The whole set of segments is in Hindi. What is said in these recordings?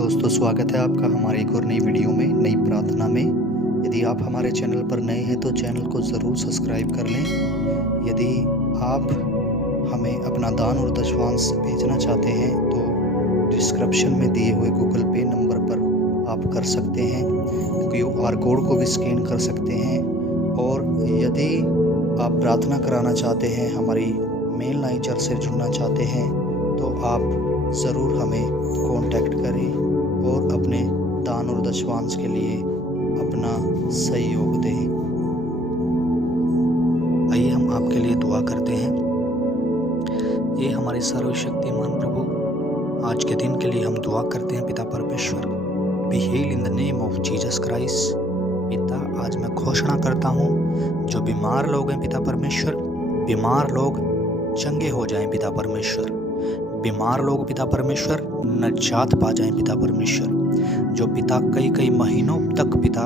दोस्तों, स्वागत है आपका हमारे एक और नई वीडियो में, नई प्रार्थना में। यदि आप हमारे चैनल पर नए हैं तो चैनल को ज़रूर सब्सक्राइब कर लें। यदि आप हमें अपना दान और दशवांश भेजना चाहते हैं तो डिस्क्रिप्शन में दिए हुए गूगल पे नंबर पर आप कर सकते हैं। QR कोड को भी स्कैन कर सकते हैं। और यदि आप प्रार्थना कराना चाहते हैं, हमारी मेल लाइन चर्च से जुड़ना चाहते हैं तो आप ज़रूर हमें कांटेक्ट करें और अपने दान और दशवांश के लिए अपना सहयोग दें। आइए हम आपके लिए दुआ करते हैं। ये हमारे सर्वशक्तिमान प्रभु, आज के दिन के लिए हम दुआ करते हैं। पिता परमेश्वर, be heal in the name of Jesus Christ. पिता, आज मैं घोषणा करता हूँ, जो बीमार लोग हैं पिता परमेश्वर, बीमार लोग चंगे हो जाएं पिता परमेश्वर। बीमार लोग पिता परमेश्वर निजात पा जाएं पिता परमेश्वर। जो पिता कई महीनों तक पिता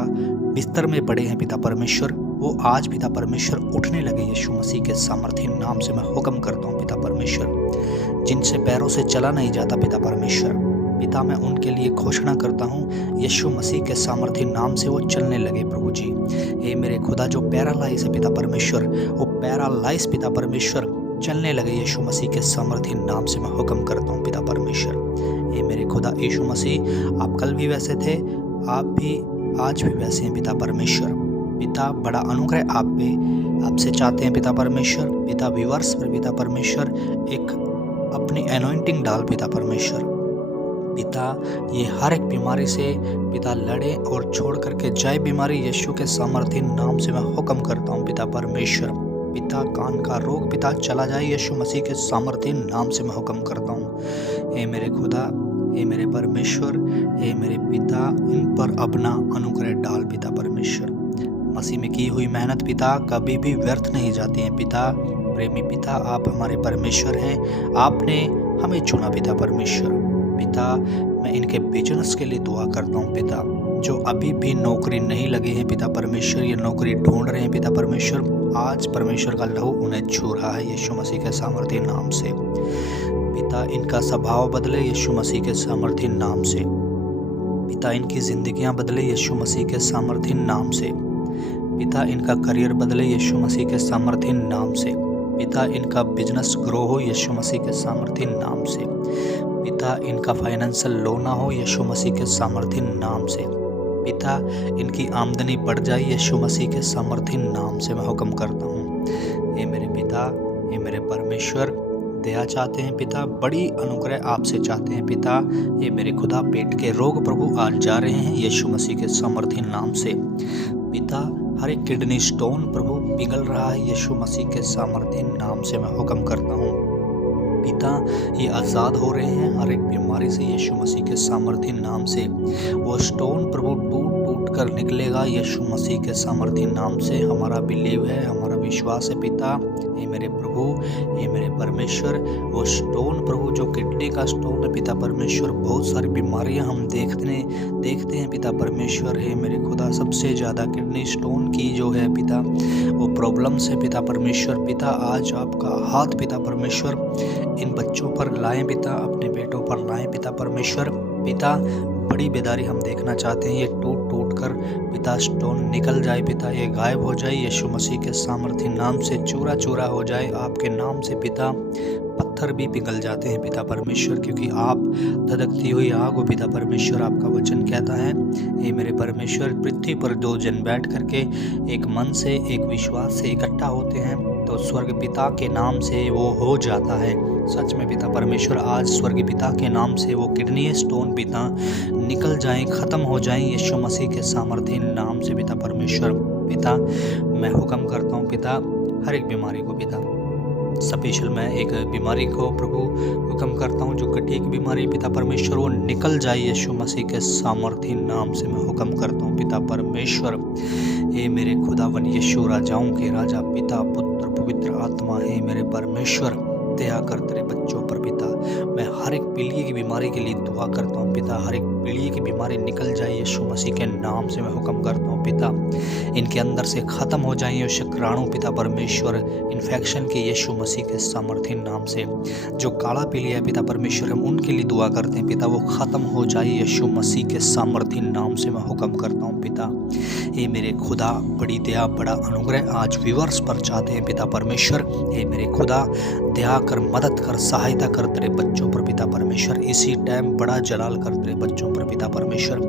बिस्तर में पड़े हैं पिता परमेश्वर, वो आज पिता परमेश्वर उठने लगे। यीशु मसीह के सामर्थी नाम से मैं हुक्म करता हूँ पिता परमेश्वर। जिनसे पैरों से चला नहीं जाता पिता परमेश्वर, पिता मैं उनके लिए घोषणा करता हूँ, यीशु मसीह के सामर्थी नाम से वो चलने लगे प्रभु जी। हे मेरे खुदा, जो पैरालाइज है पिता परमेश्वर, वो पैरालाइज पिता परमेश्वर चलने लगे। यीशु मसीह के सामर्थी नाम से मैं हुक्म करता हूँ पिता परमेश्वर। ये मेरे खुदा यीशु मसीह, आप कल भी वैसे थे, आप भी आज भी वैसे हैं पिता परमेश्वर। पिता, बड़ा अनुग्रह आप पे आपसे चाहते हैं पिता परमेश्वर। पिता, व्यूअर्स पर पिता परमेश्वर एक अपनी एनॉइंटिंग डाल पिता परमेश्वर। पिता, ये हर एक बीमारी से पिता लड़े और छोड़ करके जाए बीमारी। यीशु के सामर्थी नाम से मैं हुक्म करता हूँ पिता परमेश्वर। पिता, कान का रोग पिता चला जाए। यीशु मसीह के सामर्थी नाम से मैं हुक्म करता हूँ। हे मेरे खुदा, हे मेरे परमेश्वर, हे मेरे पिता, इन पर अपना अनुग्रह डाल पिता परमेश्वर। मसीह में की हुई मेहनत पिता कभी भी व्यर्थ नहीं जाती है पिता। प्रेमी पिता, आप हमारे परमेश्वर हैं, आपने हमें चुना पिता परमेश्वर। पिता, मैं इनके बिजनेस के लिए दुआ करता हूँ पिता, जो अभी भी नौकरी नहीं लगे हैं पिता परमेश्वर, ये नौकरी ढूंढ रहे हैं पिता परमेश्वर। आज परमेश्वर का लहू उन्हें छू रहा है यीशु मसीह के सामर्थी नाम से। पिता, इनका स्वभाव बदले यीशु मसीह के सामर्थी नाम से। पिता, इनकी जिंदगियां बदले यीशु मसीह के सामर्थी नाम से। पिता, इनका करियर बदले यीशु मसीह के सामर्थी नाम से। पिता, इनका बिजनेस ग्रो हो यीशु मसीह के सामर्थी नाम से। पिता, इनका फाइनेंशियल लो ना हो यीशु मसीह के सामर्थी नाम से। पिता, इनकी आमदनी बढ़ जाए यीशु मसीह के सामर्थी नाम से मैं हुक्म करता हूँ। हे मेरे पिता, हे मेरे परमेश्वर, दया चाहते हैं पिता, बड़ी अनुग्रह आपसे चाहते हैं पिता। ये मेरे खुदा, पेट के रोग प्रभु आज जा रहे हैं यीशु मसीह के सामर्थी नाम से। पिता, हर एक किडनी स्टोन प्रभु पिघल रहा है यीशु मसीह के सामर्थी नाम से मैं हुक्म करता हूँ। पिता, ये आज़ाद हो रहे हैं हर एक बीमारी से यीशु मसीह के सामर्थी नाम से। वो स्टोन प्रभु टूट कर निकलेगा यीशु मसीह के सामर्थी नाम से। हमारा बिलीव है, हमारा विश्वास है पिता। ये मेरे प्रभु, ये मेरे परमेश्वर, वो स्टोन प्रभु जो किडनी का स्टोन है पिता परमेश्वर, बहुत सारी बीमारियां हम देखते हैं पिता परमेश्वर। है मेरे खुदा, सबसे ज़्यादा किडनी स्टोन की जो है पिता वो प्रॉब्लम से पिता परमेश्वर। पिता, आज आपका हाथ पिता परमेश्वर इन बच्चों पर लाएं पिता, अपने बेटों पर लाएं पिता परमेश्वर। पिता, बड़ी बेदारी हम देखना चाहते हैं, ये टूट कर पिता स्टोन निकल जाए पिता, ये गायब हो जाए यीशु मसीह के सामर्थी नाम से, चूरा चूरा हो जाए आपके नाम से पिता। पत्थर भी पिघल जाते हैं पिता परमेश्वर, क्योंकि आप धधकती हुई आग हो पिता परमेश्वर। आपका वचन कहता है, ये मेरे परमेश्वर, पृथ्वी पर दो जन बैठ करके एक मन से, एक विश्वास से इकट्ठा होते हैं तो स्वर्ग पिता के नाम से वो हो जाता है। सच में पिता परमेश्वर, आज स्वर्ग पिता के नाम से वो किडनी स्टोन पिता निकल जाएं, ख़त्म हो जाएं यीशु मसीह के सामर्थी नाम से पिता परमेश्वर। पिता, मैं हुक्म करता हूँ पिता, हर एक बीमारी को पिता, स्पेशल मैं एक बीमारी को प्रभु हुक्म करता हूँ, जो गठिया की बीमारी पिता परमेश्वर, वो निकल जाए यीशु मसीह के सामर्थी नाम से मैं हुक्म करता हूँ पिता परमेश्वर। हे मेरे खुदावन यीशु, राजाओं के राजा, पिता, पुत्र, पवित्र आत्मा, हे मेरे परमेश्वर, दया कर तेरे बच्चों पर पिता, मैं हर एक पीलिए की बीमारी के लिए दुआ करता हूँ पिता। हर एक पीलिए की बीमारी निकल जाए यीशु मसीह के नाम से मैं हुक्म करता हूँ पिता। इनके अंदर से ख़त्म हो जाए ये शुक्राणु पिता परमेश्वर, इन्फेक्शन के यीशु मसीह के सामर्थ्य नाम से। जो काला पीलिया है पिता परमेश्वर, हम उनके लिए दुआ करते हैं पिता, वो ख़त्म हो जाए यीशु मसीह के सामर्थ्य नाम से मैं हुक्म करता हूँ पिता। हे मेरे खुदा, बड़ी दया बड़ा अनुग्रह आज व्यूअर्स पर चाहते हैं पिता परमेश्वर। हे मेरे खुदा, दया कर, मदद कर, सहायता कर तेरे बच्चों पर पिता परमेश्वर। इसी टाइम बड़ा जलाल कर तेरे बच्चों पर पिता परमेश्वर।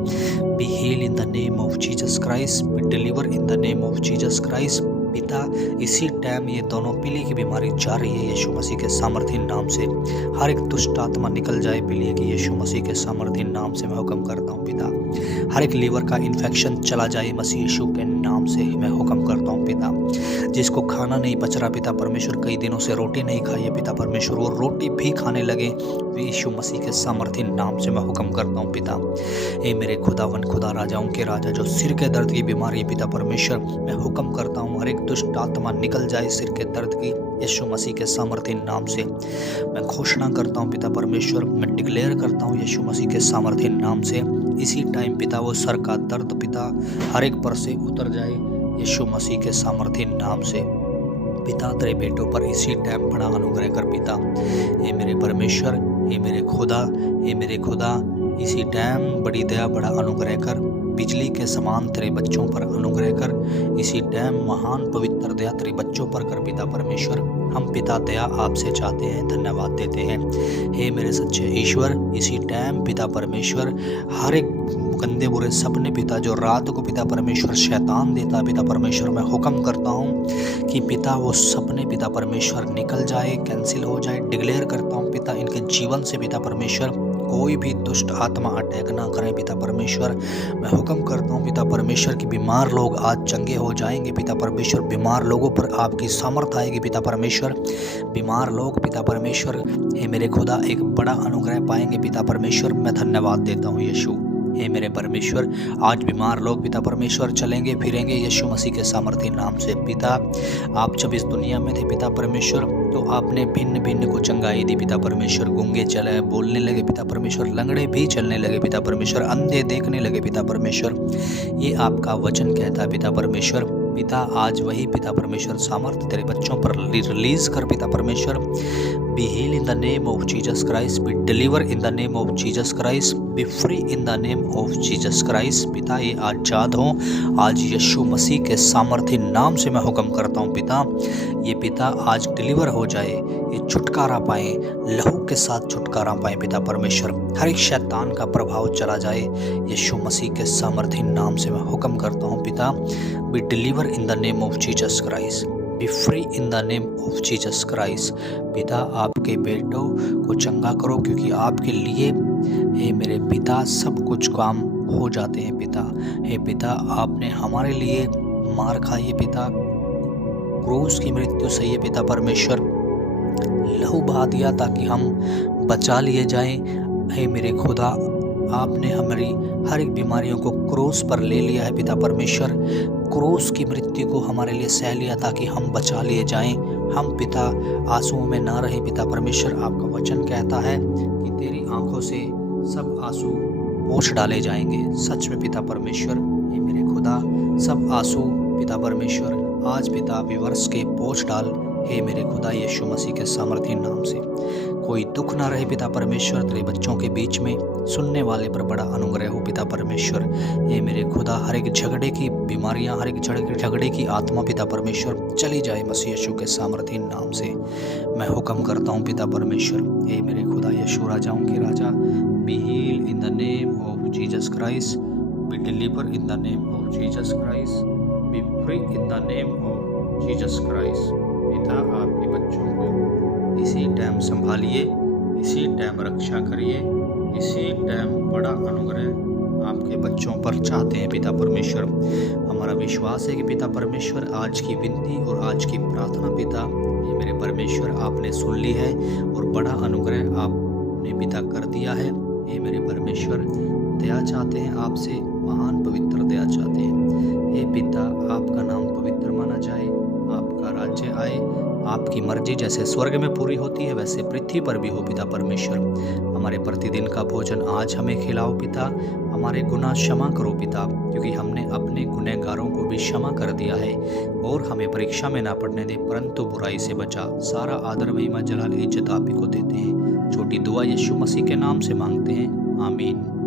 Be heal in the name of Jesus Christ, be deliver in the name of Jesus Christ पिता। इसी टाइम ये दोनों पीली की बीमारी जा रही है यीशु मसीह के सामर्थ्य नाम से। हर एक दुष्ट आत्मा निकल जाए पीली की यीशु मसीह के सामर्थ्य नाम से मैं हुक्म करता हूँ पिता। हर एक लीवर का इन्फेक्शन चला जाए मसीह यीशु के नाम से मैं हुक्म करता हूँ पिता। जिसको खाना नहीं पच रहा पिता परमेश्वर, कई दिनों से रोटी नहीं खाई है पिता परमेश्वर, वो रोटी भी खाने लगे यीशु मसीह के सामर्थ्य नाम से मैं हुक्म करता हूँ पिता। ए मेरे खुदावन, खुदा राजाओं के राजा, जो सिर के दर्द की बीमारी है पिता परमेश्वर, मैं हुक्म करता हूँ हर एक दुष्ट आत्मा निकल जाए सिर के दर्द की यीशु मसीह के सामर्थ्य नाम से। मैं घोषणा करता हूँ पिता परमेश्वर, मैं डिक्लेयर करता हूँ यीशु मसीह के सामर्थ्य नाम से। इसी टाइम पिता वो सर का दर्द पिता हर एक पर से उतर जाए यीशु मसीह के सामर्थ्य नाम से। पिता तेरे बेटों पर इसी टाइम बड़ा अनुग्रह कर पिता। हे मेरे परमेश्वर, हे मेरे खुदा, हे मेरे खुदा, इसी टाइम बड़ी दया बड़ा अनुग्रह कर। बिजली के समान तेरे बच्चों पर अनुग्रह कर। इसी टाइम महान पवित्र दया तेरे बच्चों पर कर पिता परमेश्वर। हम पिता दया आपसे चाहते हैं, धन्यवाद देते हैं। हे मेरे सच्चे ईश्वर, इसी टाइम पिता परमेश्वर हर एक गंदे बुरे सपने पिता जो रात को पिता परमेश्वर शैतान देता पिता परमेश्वर, मैं हुक्म करता हूँ कि पिता वो सपने पिता परमेश्वर निकल जाए, कैंसिल हो जाए। डिक्लेयर करता हूँ पिता इनके जीवन से पिता परमेश्वर कोई भी दुष्ट आत्मा अटैक ना करें पिता परमेश्वर। मैं हुक्म करता हूँ पिता परमेश्वर कि बीमार लोग आज चंगे हो जाएंगे पिता परमेश्वर। बीमार लोगों पर आपकी सामर्थ आएगी पिता परमेश्वर। बीमार लोग पिता परमेश्वर, हे मेरे खुदा, एक बड़ा अनुग्रह पाएंगे पिता परमेश्वर। मैं धन्यवाद देता हूँ यीशु। हे मेरे परमेश्वर, आज बीमार लोग पिता परमेश्वर चलेंगे फिरेंगे यीशु मसीह के सामर्थ्य नाम से। पिता, आप जब इस दुनिया में थे पिता परमेश्वर, तो आपने भिन्न भिन्न को चंगाई दी पिता परमेश्वर। गूंगे चले बोलने लगे पिता परमेश्वर, लंगड़े भी चलने लगे पिता परमेश्वर, अंधे देखने लगे पिता परमेश्वर। ये आपका वचन कहता है पिता परमेश्वर। पिता, आज वही पिता परमेश्वर सामर्थ्य तेरे बच्चों पर रिलीज कर पिता परमेश्वर। Be heal in the name of Jesus Christ, be deliver in the name of Jesus Christ, be free in the name of Jesus Christ. पिता, ये आजाद हों आज यीशु मसीह के सामर्थ्य नाम से मैं हुक्म करता हूँ पिता। ये पिता आज डिलीवर हो जाए, ये छुटकारा पाए, लहू के साथ छुटकारा पाए पिता परमेश्वर। हर एक शैतान का प्रभाव चला जाए यीशु मसीह के सामर्थ्य नाम से मैं हुक्म करता हूँ पिता। B deliver in the name of Jesus Christ, be free in the name of Jesus Christ. पिता, आपके बेटों को चंगा करो, क्योंकि आपके लिए हे मेरे पिता सब कुछ काम हो जाते हैं पिता। हे पिता, आपने हमारे लिए मार खाई है पिता, क्रूस की मृत्यु सही है पिता परमेश्वर, लहू बहा दिया ताकि हम बचा लिए जाएं। हे मेरे खुदा, आपने हमारी हर एक बीमारियों को क्रूस पर ले लिया है पिता परमेश्वर। क्रूस की मृत्यु को हमारे लिए सह लिया ताकि हम बचा लिए जाएं। हम पिता आंसुओं में ना रहे पिता परमेश्वर। आपका वचन कहता है कि तेरी आंखों से सब आंसू पोंछ डाले जाएंगे। सच में पिता परमेश्वर, ये मेरे खुदा, सब आंसू पिता परमेश्वर आज पिता विवर्ष के पोंछ डाल। हे मेरे खुदा, यीशु मसीह के सामर्थ्य नाम से कोई दुख ना रहे पिता परमेश्वर तेरे बच्चों के बीच में। सुनने वाले पर बड़ा अनुग्रह हो पिता परमेश्वर। हे मेरे खुदा, हर एक झगड़े की बीमारियां, हर एक झगड़े की आत्मा पिता परमेश्वर चली जाए मसीह यीशु के सामर्थ्य नाम से मैं हुक्म करता हूँ पिता परमेश्वर। हे मेरे खुदा, यीशु राजाओं के राजा, be heal in the name of Jesus Christ, be deliver in the name of Jesus Christ, be free in the name of Jesus Christ. पिता, आपके बच्चों को इसी टाइम संभालिए, इसी टाइम रक्षा करिए, इसी टाइम बड़ा अनुग्रह आपके बच्चों पर चाहते हैं पिता परमेश्वर। हमारा विश्वास है कि पिता परमेश्वर आज की विनती और आज की प्रार्थना पिता, ये मेरे परमेश्वर आपने सुन ली है और बड़ा अनुग्रह आपने पिता कर दिया है। ये मेरे परमेश्वर दया चाहते हैं आपसे, महान पवित्र दया चाहते हैं। हे पिता, आपका नाम पवित्र माना जाए, आपका राज्य आए, आपकी मर्जी जैसे स्वर्ग में पूरी होती है वैसे पृथ्वी पर भी हो पिता परमेश्वर। हमारे प्रतिदिन का भोजन आज हमें खिलाओ पिता। हमारे गुनाह क्षमा करो पिता, क्योंकि हमने अपने गुनहगारों को भी क्षमा कर दिया है। और हमें परीक्षा में ना पड़ने दे, परंतु बुराई से बचा। सारा आदर महिमा जलाल इज्जत आप ही को देते हैं। छोटी दुआ यीशु मसीह के नाम से मांगते हैं, आमीन।